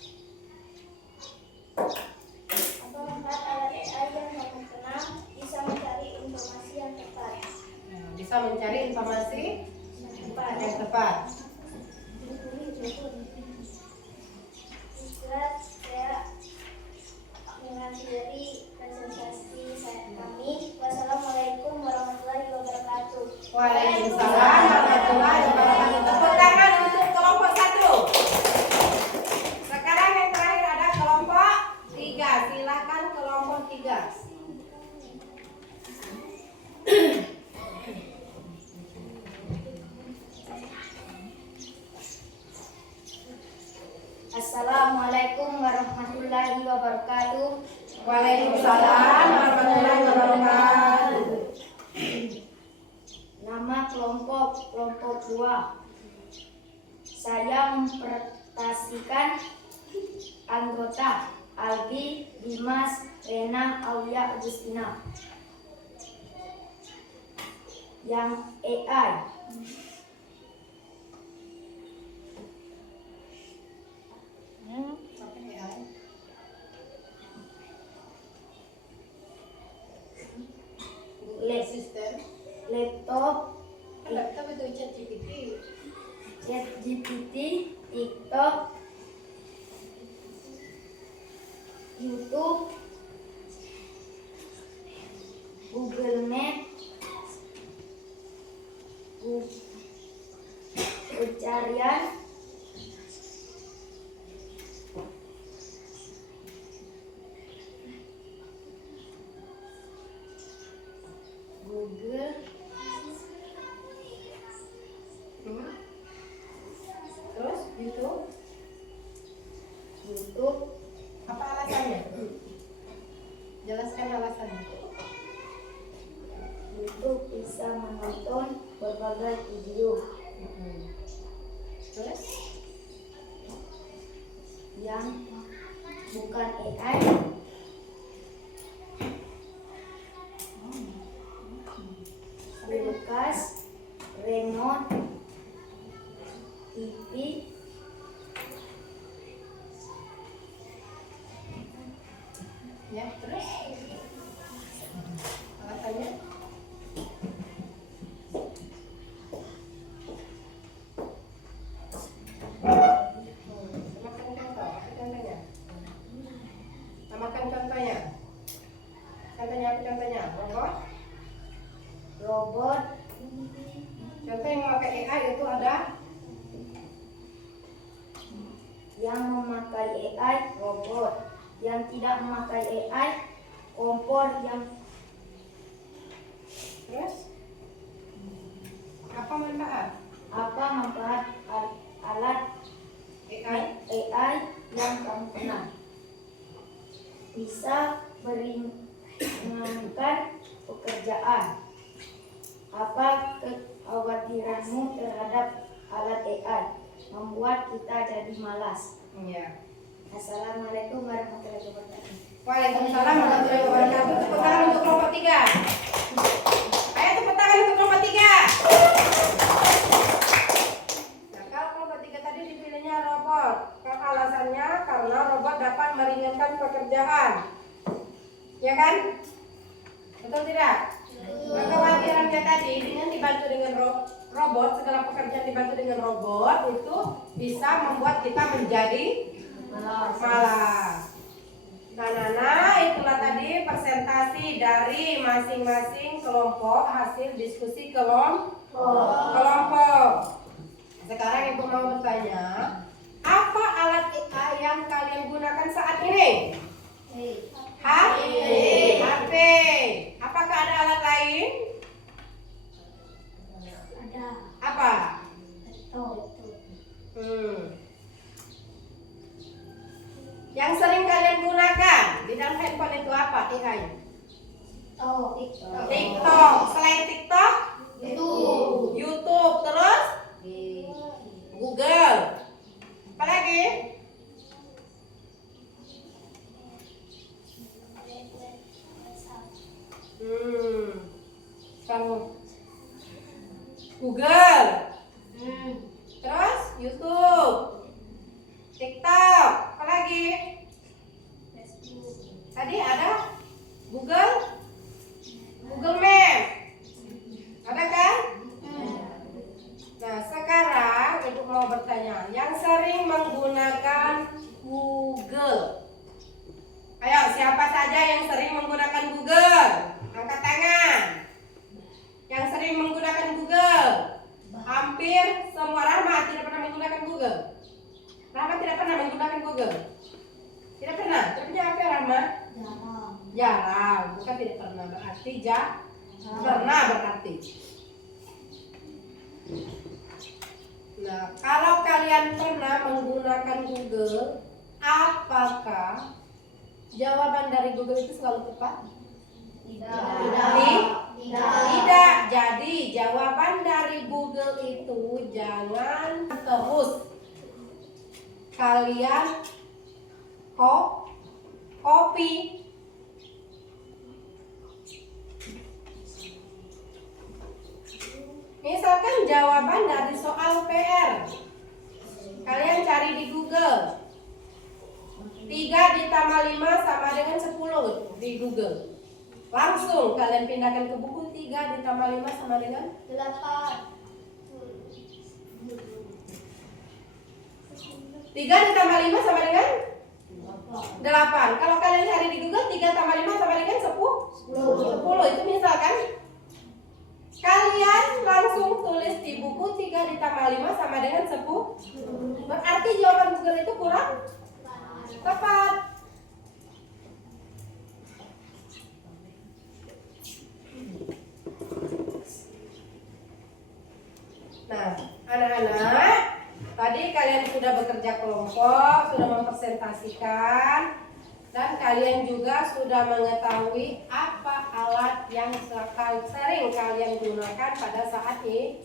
Apa manfaat alat AI yang kamu kenal? Bisa mencari informasi yang tepat. Nah, bisa mencari informasi yang tepat. Setelah saya mengakhiri presentasi kami. Wassalamualaikum warahmatullahi wabarakatuh. Waalaikumsalam warahmatullahi wabarakatuh. Tepuk tangan untuk kelompok 1. Sekarang yang terakhir ada kelompok 3. Silakan kelompok 3. Assalamualaikum warahmatullahi wabarakatuh. Waalaikumsalam warahmatullahi wabarakatuh. Nama kelompok 2. Saya mempresentasikan anggota Albi, Dimas, Rena, Aulia, Agustina. Yang AI. Laptop, Laptop itu ChatGPT. ChatGPT, TikTok, YouTube, Google Map, pencarian, Google, Terus YouTube. YouTube, Apa alasannya? Jelaskan alasannya. YouTube bisa menonton berbagai video Terus? yang bukan AI, kulkas, remote, TV, Ya, terus? Alasannya? Semakan contoh, apa contohnya? Samakan contohnya. Contohnya apa contohnya? Robot? robot, Contoh yang memakai AI itu ada yang memakai AI, robot, yang tidak memakai AI, kompor yang terus? Apa manfaat apa manfaat alat AI? AI yang kamu kenal? Bisa meringankan pekerjaan. Apa kekhawatiranmu terhadap alat AI? Membuat kita jadi malas. Iya. Assalamualaikum warahmatullahi wabarakatuh. Waalaikumsalam warahmatullahi wabarakatuh. Tepuk tangan untuk kelompok 3. Ayo tepuk tangan untuk kelompok 3. Nah, kalau kelompok 3 tadi dipilihnya robot. Kan alasannya karena robot dapat meringankan pekerjaan. Ya kan? Betul tidak? Kekhawatirannya tadi dengan dibantu dengan robot, segala pekerjaan dibantu dengan robot itu bisa membuat kita menjadi malas. Nah, itulah tadi presentasi dari masing-masing kelompok hasil diskusi kelompok. Sekarang Ibu mau bertanya, apa alat AI yang kalian gunakan saat ini? HP. Apakah ada alat lain? Ada. Apa? Oh. Yang sering kalian gunakan di dalam handphone itu apa AI? Oh. TikTok. Selain TikTok? YouTube. Terus? Google. Apa lagi? Kamu Google. Terus YouTube. TikTok. Apa lagi? Tadi ada Google Map. Ada kan? Nah, sekarang Ibu mau bertanya, yang sering menggunakan Google. Ayo, siapa saja yang sering menggunakan Google? Angkat tangan. Yang sering menggunakan Google? Hampir semua. Rahma tidak pernah menggunakan Google. Rahma tidak pernah menggunakan Google. Tidak pernah. Terusnya apa Rahma? Jarang. Bukan tidak pernah berarti pernah berarti. Nah, kalau kalian pernah menggunakan Google, apakah jawaban dari Google itu selalu tepat? Tidak. Jadi jawaban dari Google itu jangan terus kalian copy. Misalkan jawaban dari soal PR, kalian cari di Google. 3 ditambah 5 sama dengan 10 di Google. Langsung kalian pindahkan ke buku. 3 ditambah 5 sama dengan 8. 3 ditambah 5 sama dengan 8. Kalau kalian cari di Google 3 tambah 5 sama dengan 10. Itu misalkan kalian langsung tulis di buku 3 ditambah 5 sama dengan 10. Berarti jawaban Google itu kurang tepat. Nah, anak-anak, tadi kalian sudah bekerja kelompok, sudah mempresentasikan, dan kalian juga sudah mengetahui apa alat yang sering kalian gunakan pada saat ini.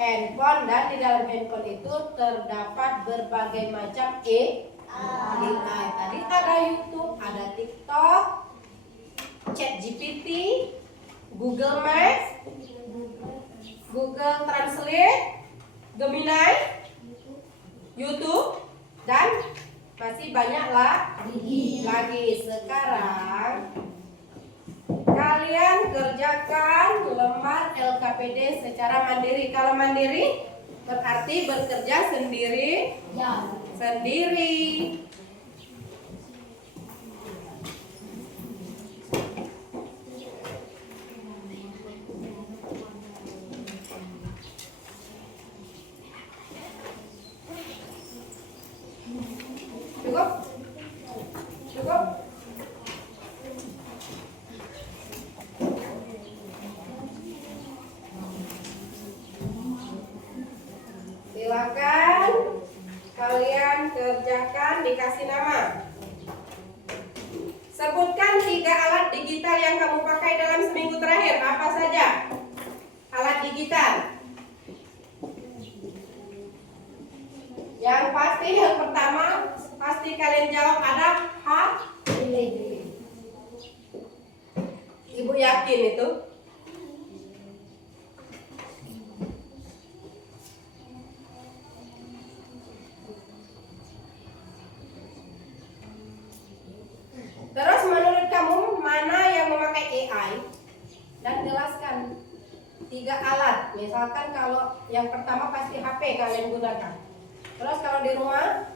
Handphone, dan di dalam handphone itu terdapat berbagai macam AI. Tadi ada YouTube, ada TikTok, ChatGPT, Google Maps, Google Translate, Gemini, YouTube, dan masih banyak lagi. Sekarang kalian kerjakan lembar LKPD secara mandiri. Kalau mandiri berarti bekerja sendiri. Cukup? Silakan kalian kerjakan, dikasih nama. Sebutkan 3 alat digital yang kamu pakai dalam seminggu terakhir. Apa saja alat digital? Yang pasti, yang pertama pasti kalian jawab ada HP. Ibu yakin itu? Terus menurut kamu mana yang memakai AI? Dan jelaskan 3 alat. Misalkan kalau yang pertama pasti HP kalian gunakan. Terus kalau di rumah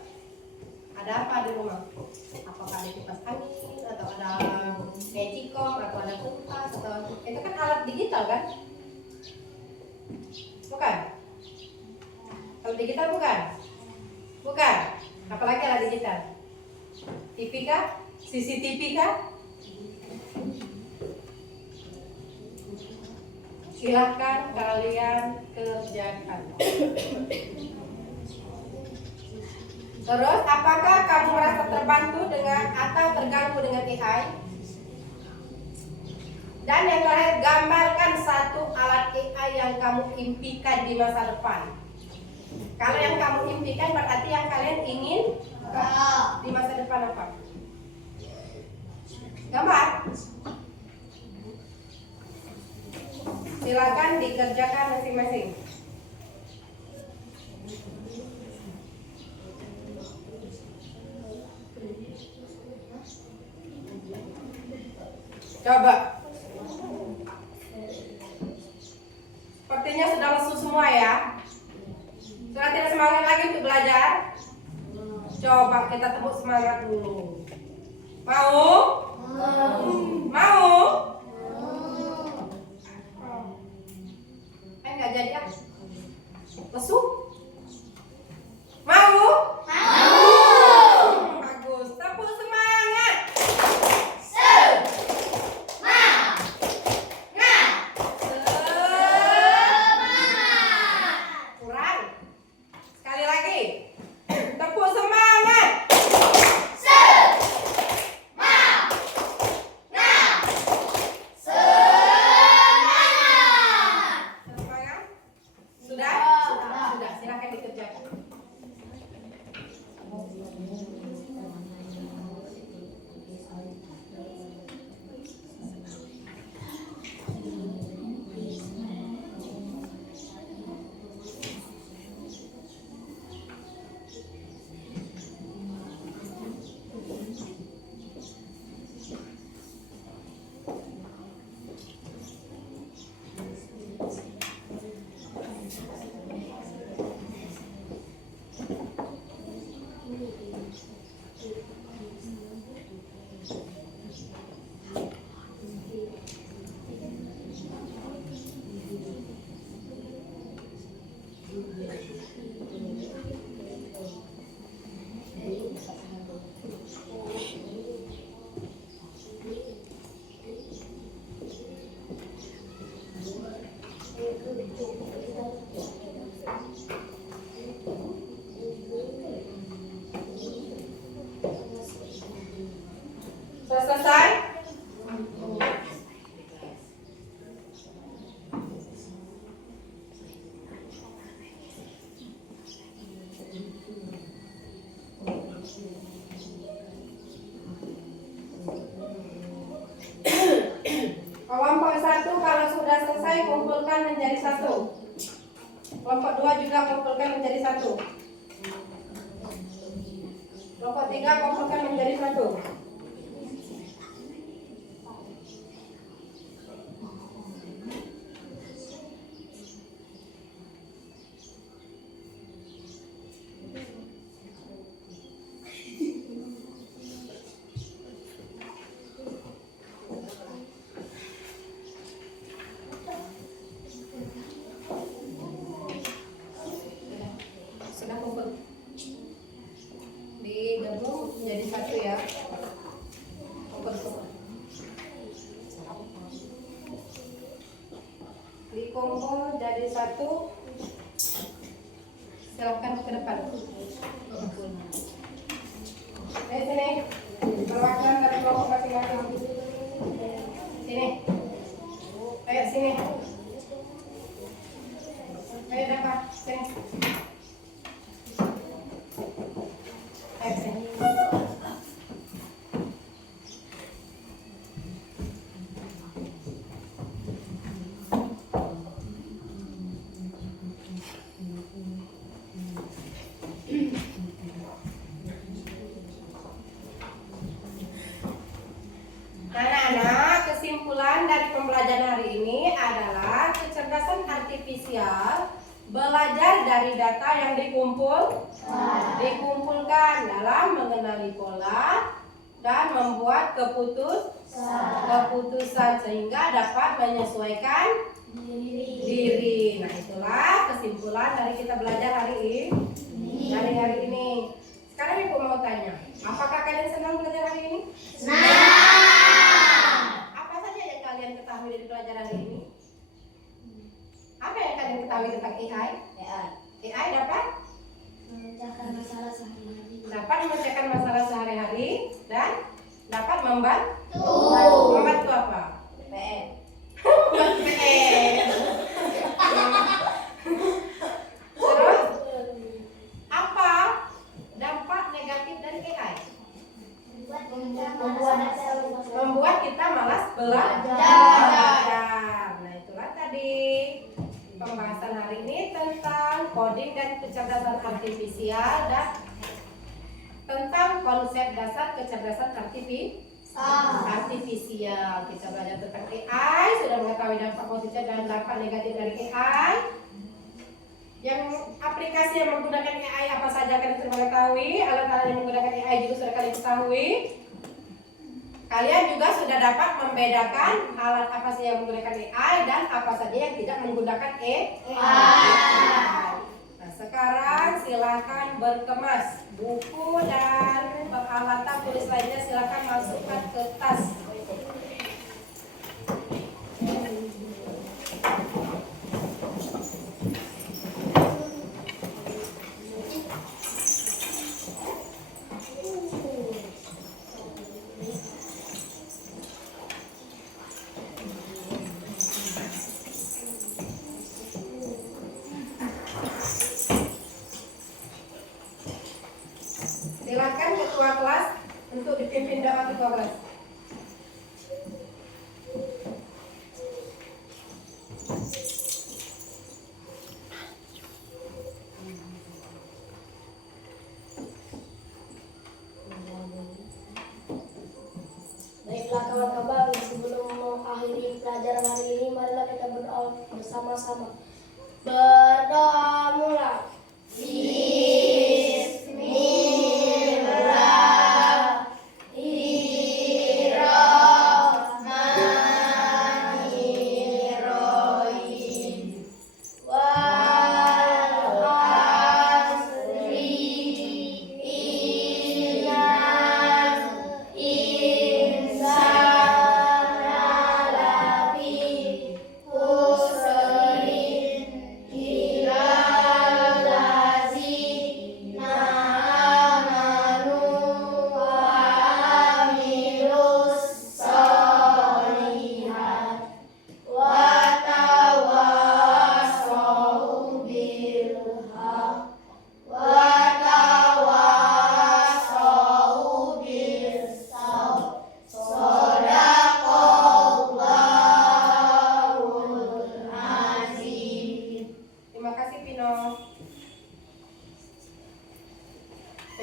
ada apa di rumah? Apakah ada kipas angin atau ada magicom atau ada kulkas atau itu kan alat digital kan? Bukan? Kalau digital bukan? Bukan. Apalagi alat digital? TV kah? CCTV kah? Silahkan kalian kerjakan. Terus, apakah kamu merasa terbantu dengan atau terganggu dengan AI? Dan yang terakhir, gambarkan 1 alat AI yang kamu impikan di masa depan. Kalau yang kamu impikan berarti yang kalian ingin di masa depan apa? Gambar. Silakan dikerjakan masing-masing. Coba. Sepertinya sudah lesu semua ya. Sudah tidak semangat lagi untuk belajar. Coba kita tepuk semangat dulu. Mau? Mau? Nggak jadi ah. Lesu? Mau? Bagus. Tepuk semangat. Kurang. Sekali lagi. Tepuk semangat. Sudah. Silakan dikerjakan. selesai kumpulkan menjadi satu. Kelompok 2 juga kumpulkan menjadi satu. Kelompok 3 kumpulkan menjadi satu. Sudah kumpul. Digabung menjadi satu ya. Kumpul semua. Dikumpul jadi satu. Silakan ke depan. Sini. Perwakilan dari kelompok masing-masing. Sini. Ayo sini. Ayo dapat. Sini. Ayo sini. Anak-anak, kesimpulan dari pembelajaran hari ini adalah kecerdasan artifisial belajar dari data yang dikumpulkan dalam mengenali pola dan membuat keputusan sehingga dapat menyesuaikan diri. Nah, itulah kesimpulan dari kita belajar hari ini. Sekarang Ibu mau tanya, apakah kalian senang belajar hari ini? Apa saja yang kalian ketahui dari pelajaran hari ini? Apa yang kalian ketahui tentang AI? AI dapat Memecahkan masalah sehari-hari. memecahkan masalah sehari-hari dan dapat membantu apa? PM. Membantu PM. Terus apa dampak negatif dari AI? Membuat kita malas belajar. Nah, itulah tadi pembahasan hari ini tentang coding dan kecerdasan artifisial dan tentang konsep dasar kecerdasan artifisial. Kita belajar tentang AI, sudah mengetahui dampak positif dan dampak negatif dari AI. Yang aplikasi yang menggunakan AI apa saja kalian sudah mengetahui, alat-alat yang menggunakan AI juga sudah kalian ketahui. Kalian juga sudah dapat membedakan alat apa saja yang menggunakan AI dan apa saja yang tidak menggunakan AI. Nah, sekarang silakan berkemas buku dan peralatan tulis lainnya, silakan masukkan ke tas. Silakan ketua kelas untuk dipimpin doa ketua kelas. Baiklah kawan-kawan, sebelum mengakhiri pelajaran hari ini, marilah kita berdoa bersama-sama. Berdoa mulai. Bismillahirrahmanirrahim. kasih Pino.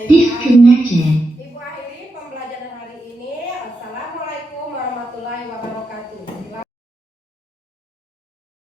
Disconnected.